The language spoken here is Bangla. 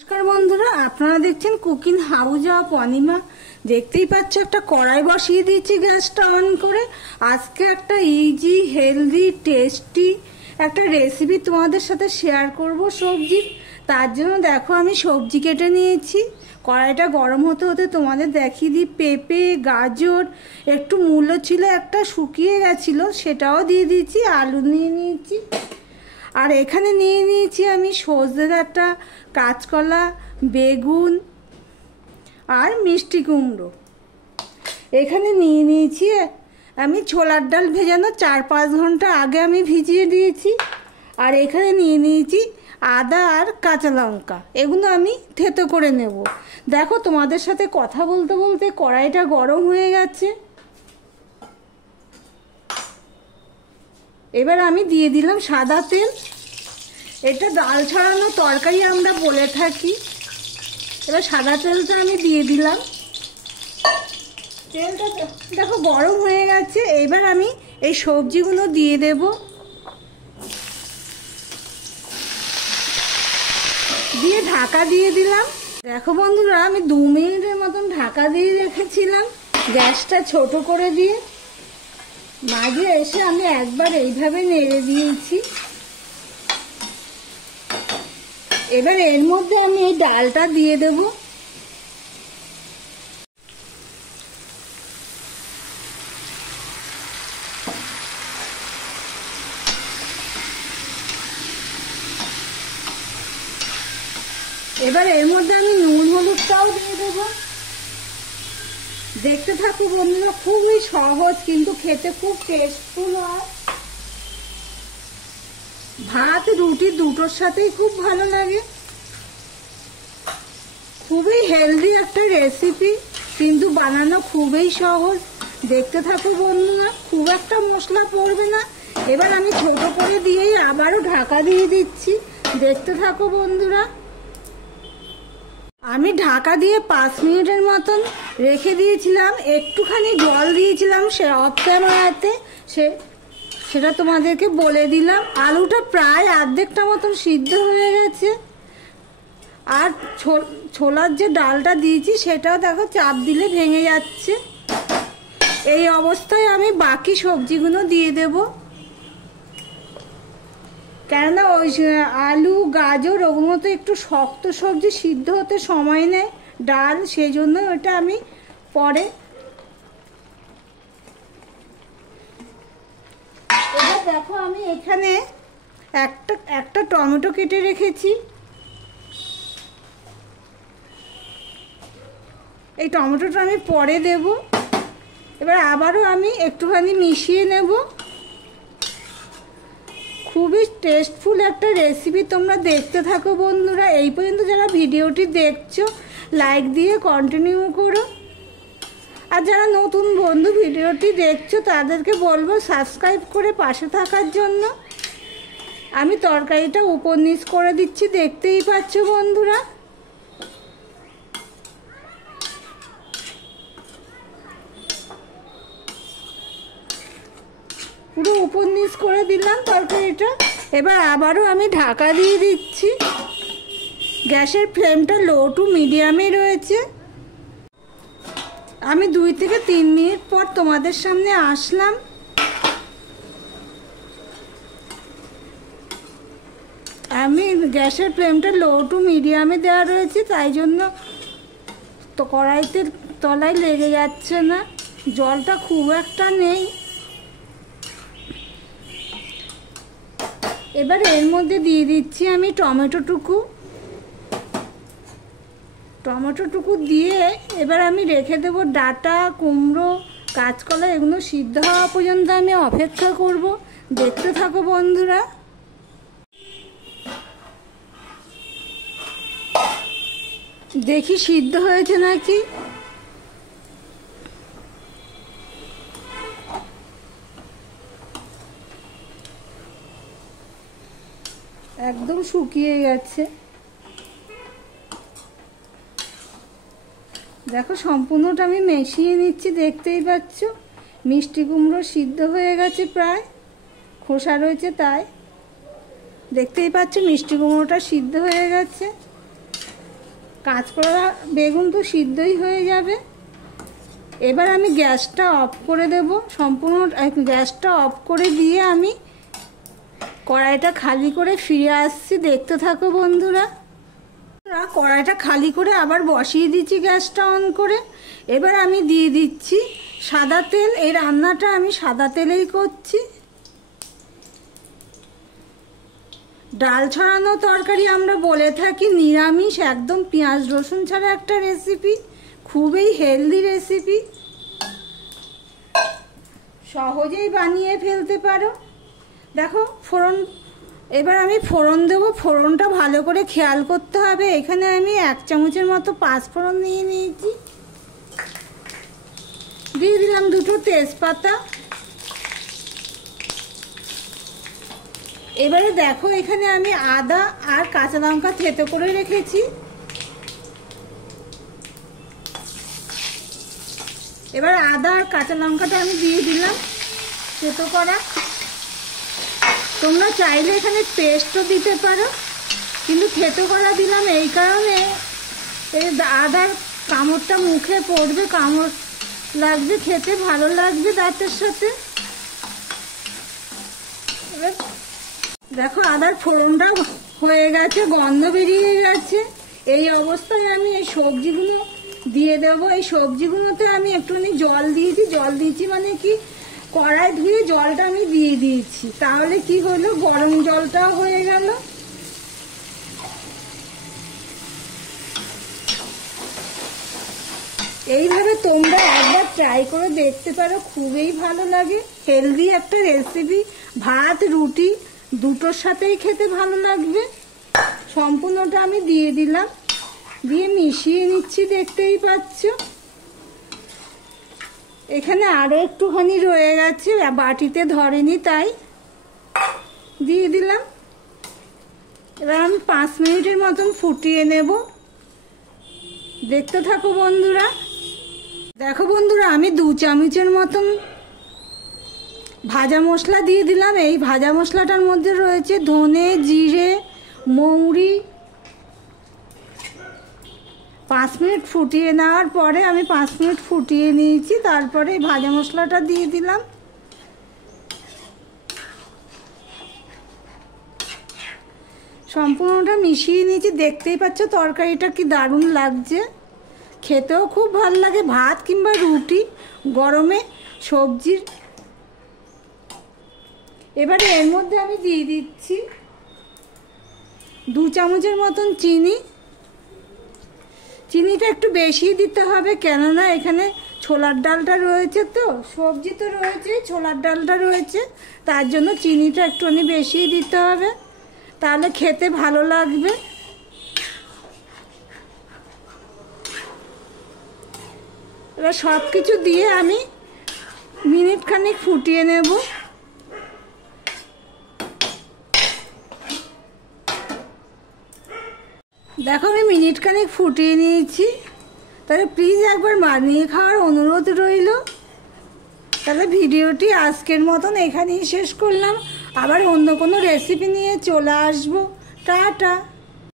নমস্কার বন্ধুরা, আপনারা দেখছেন কুকিং হাউস অফ অনিমা। দেখতেই পাচ্ছ একটা কড়াই বসিয়ে দিয়েছি গ্যাসটা অন করে। আজকে একটা ইজি হেলদি টেস্টি একটা রেসিপি তোমাদের সাথে শেয়ার করব সবজির। তার জন্য দেখো আমি সবজি কেটে নিয়েছি। কড়াইটা গরম হতে হতে তোমাদের দেখিয়ে দিই। পেঁপে, গাজর, একটু মূলো ছিল, একটা শুকিয়ে গেছিলো সেটাও দিয়ে দিয়েছি। আলু নিয়ে নিয়েছি, আর এখানে নিয়ে নিয়েছি আমি সজনে ডাঁটা, কাঁচকলা, বেগুন আর মিষ্টি কুমড়ো। এখানে নিয়ে নিয়েছি আমি ছোলার ডাল ভেজানো 4-5 ঘন্টা আগে আমি ভিজিয়ে দিয়েছি। আর এখানে নিয়ে নিয়েছি আদা আর কাঁচা লঙ্কা, এগুলো আমি থেতো করে নেব। দেখো তোমাদের সাথে কথা বলতে বলতে কড়াইটা গরম হয়ে গেছে। এবার আমি দিয়ে দিলাম সাদা তেল। এটা ডাল ছড়ানো তরকারি আমরা বলে থাকি। এবার সাদা তেলটা আমি দিয়ে দিলাম। তেলটা দেখো গরম হয়ে গেছে। এবার আমি এই সবজিগুলো দিয়ে দেব। দিয়ে ঢাকা দিয়ে দিলাম। দেখো বন্ধুরা, আমি 2 মিনিটের মতন ঢাকা দিয়ে রেখেছিলাম, গ্যাসটা ছোট করে দিয়ে। মাঝে এসে আমি একবার এইভাবে নেড়ে দিয়েছি। এবার এর মধ্যে আমি এই ডালটা দিয়ে দেব। এবার এর মধ্যে আমি নুন হলুদটাও দিয়ে দেব। দেখতে থাকো বন্ধুরা, খুবই সহজ কিন্তু খেতে খুব টেস্টফুল হয়। ভাত রুটি দুটোর সাথেই খুব ভালো লাগে। খুবই হেলদি একটা রেসিপি, কিন্তু বানানো খুবই সহজ। দেখতে থাকো বন্ধুরা, খুব একটা মশলা পড়বে না। এবার আমি ছোট করে দিয়েই আবারও ঢাকা দিয়ে দিচ্ছি। দেখতে থাকো বন্ধুরা। আমি ঢাকা দিয়ে 5 মিনিটের মতন রেখে দিয়েছিলাম। একটুখানি জল দিয়েছিলাম সে অফ ক্যামেরাতে, সেটা তোমাদেরকে বলে দিলাম। আলুটা প্রায় অর্ধেকটা মতন সিদ্ধ হয়ে গেছে। আর ছোলার যে ডালটা দিয়েছি সেটাও দেখো চাপ দিলে ভেঙে যাচ্ছে। এই অবস্থায় আমি বাকি সবজিগুলো দিয়ে দেব, কেননা ওই আলু গাজর ওগুলো তো একটু শক্ত সবজি, সিদ্ধ হতে সময় নেয় ডাল, সেই জন্য ওটা আমি পরে। এবার দেখো আমি এখানে একটা টমেটো কেটে রেখেছি। এই টমেটোটা আমি পরে দেব। এবার আবারও আমি একটুখানি মিশিয়ে নেব। খুবই টেস্টফুল একটা রেসিপি, তোমরা দেখতে থাকো বন্ধুরা। এই পর্যন্ত যারা ভিডিওটি দেখছো লাইক দিয়ে কন্টিনিউ করো। আর যারা নতুন বন্ধু ভিডিওটি দেখছো তাদেরকে বলবো সাবস্ক্রাইব করে পাশে থাকার জন্য। আমি তরকারিটা উপর নিচ করে দিচ্ছি, দেখতেই পাচ্ছ বন্ধুরা। পুরো উপর নিচ করে দিলাম তরকারিটা। এবার আবারও আমি ঢাকা দিয়ে দিচ্ছি। গ্যাসের ফ্লেমটা লো টু মিডিয়ামে রয়েছে। আমি 2 থেকে 3 মিনিট পর তোমাদের সামনে আসলাম। আমি গ্যাসের ফ্লেমটা লো টু মিডিয়ামে দেওয়া রয়েছে, তাই জন্য তো কড়াইতে তলায় লেগে যাচ্ছে না। জলটা খুব একটা নেই। এবার এর মধ্যে দিয়ে দিচ্ছি আমি টমেটোটুকু দিয়ে এবার আমি রেখে দেবো। ডাঁটা, কুমড়ো, কাঁচকলা এগুলো সিদ্ধ হওয়া পর্যন্ত আমি অপেক্ষা করব। দেখতে থাকো বন্ধুরা। দেখি সিদ্ধ হয়েছে নাকি। একদম শুকিয়ে গেছে। দেখো সম্পূর্ণটা আমি মিশিয়ে নিচ্ছি, দেখতেই পাচ্ছ। মিষ্টি কুমড়ো সিদ্ধ হয়ে গেছে, প্রায় খোসা রয়েছে তাই। দেখতেই পাচ্ছ মিষ্টি কুমড়োটা সিদ্ধ হয়ে গেছে। কাঁচকলা বেগুন তো সিদ্ধই হয়ে যাবে। এবার আমি গ্যাসটা অফ করে দেব, সম্পূর্ণ গ্যাসটা অফ করে দিয়ে আমি কড়াইটা খালি করে ফিরে আসছি, দেখতে থাকো বন্ধুরা। কড়াইটা খালি করে আবার বসিয়ে দিচ্ছি গ্যাসটা অন করে। এবার আমি দিয়ে দিচ্ছি সাদা তেল। এই রান্নাটা আমি সাদা তেলেই করছি। ডাল ছড়ানো তরকারি আমরা বলে থাকি নিরামিষ, একদম পেঁয়াজ রসুন ছাড়া একটা রেসিপি, খুবই হেলদি রেসিপি, সহজেই বানিয়ে ফেলতে পারো। দেখো ফোড়ন, এবার আমি ফোড়ন দেবো। ফোড়নটা ভালো করে খেয়াল করতে হবে। এখানে আমি 1 চামচের মতো পাঁচফোড়ন নিয়ে নিয়েছি, দিয়ে দিলাম 2টো তেজপাতা। এবারে দেখো এখানে আমি আদা আর কাঁচা লঙ্কা থেতো করে রেখেছি। এবার আদা আর কাঁচা লঙ্কাটা আমি দিয়ে দিলাম থেতো করা। তোমরা চাইলে এখানে পেস্টও দিতে পারো, কিন্তু থেতো করা দিলাম এই কারণে, এই আদার কামড়টা মুখে পড়বে, কামড় লাগবে, খেতে ভালো লাগবে দাঁতের সাথে। এবার দেখো আদার ফোড়নটা হয়ে গেছে, গন্ধ বেরিয়ে গেছে। এই অবস্থায় আমি এই সবজিগুলো দিয়ে দেবো। এই সবজিগুলোতে আমি একটুখানি জল দিয়েছি। জল দিয়েছি মানে কি, কড়াই ধুয়ে জলটা আমি দিয়ে দিয়েছি, তাহলে কি হলো, গরম জলটাও হয়ে গেল। এইভাবে তোমরা একবার ট্রাই করে দেখতে পারো, খুবই ভালো লাগে। হেলদি একটা রেসিপি, ভাত রুটি দুটোর সাথেই খেতে ভালো লাগবে। সম্পূর্ণটা আমি দিয়ে দিলাম, দিয়ে মিশিয়ে নিচ্ছি, দেখতেই পাচ্ছ। এখানে আরো একটুখানি রয়ে গেছে, বাটিতে ধরেনি, তাই দিয়ে দিলাম। এবার আমি 5 মিনিটের মতন ফুটিয়ে নেব, দেখতে থাকো বন্ধুরা। দেখো বন্ধুরা, আমি 2 চামচের মতন ভাজা মশলা দিয়ে দিলাম। এই ভাজা মশলাটার মধ্যে রয়েছে ধনে, জিরে, মৌরি। 5 মিনিট ফুটিয়ে নেওয়ার পরে, আমি 5 মিনিট ফুটিয়ে নিয়েছি, তারপরে এই ভাজা মশলাটা দিয়ে দিলাম। সম্পূর্ণটা মিশিয়ে নিয়েছি, দেখতেই পাচ্ছ তরকারিটা কি দারুণ লাগছে, খেতেও খুব ভালো লাগে ভাত কিংবা রুটি, গরমে সবজির। এবারে এর মধ্যে আমি দিয়ে দিচ্ছি 2 চামচের মতন চিনি। চিনিটা একটু বেশি দিতে হবে, কেননা এখানে ছোলার ডালটা রয়েছে, তো সবজি তো রয়েছে, ছোলার ডালটা রয়েছে, তার জন্য চিনিটা একটুখানি বেশি দিতে হবে, তাহলে খেতে ভালো লাগবে। এবার সব কিছু দিয়ে আমি মিনিট খানিক ফুটিয়ে নেব। দেখো আমি মিনিট খানিক ফুটিয়ে নিয়েছি, তাহলে প্লিজ একবার বানিয়ে খাওয়ার অনুরোধ রইল। তাহলে ভিডিওটি আজকের মতন এখানেই শেষ করলাম, আবার অন্য কোনো রেসিপি নিয়ে চলে আসবো। টাটা।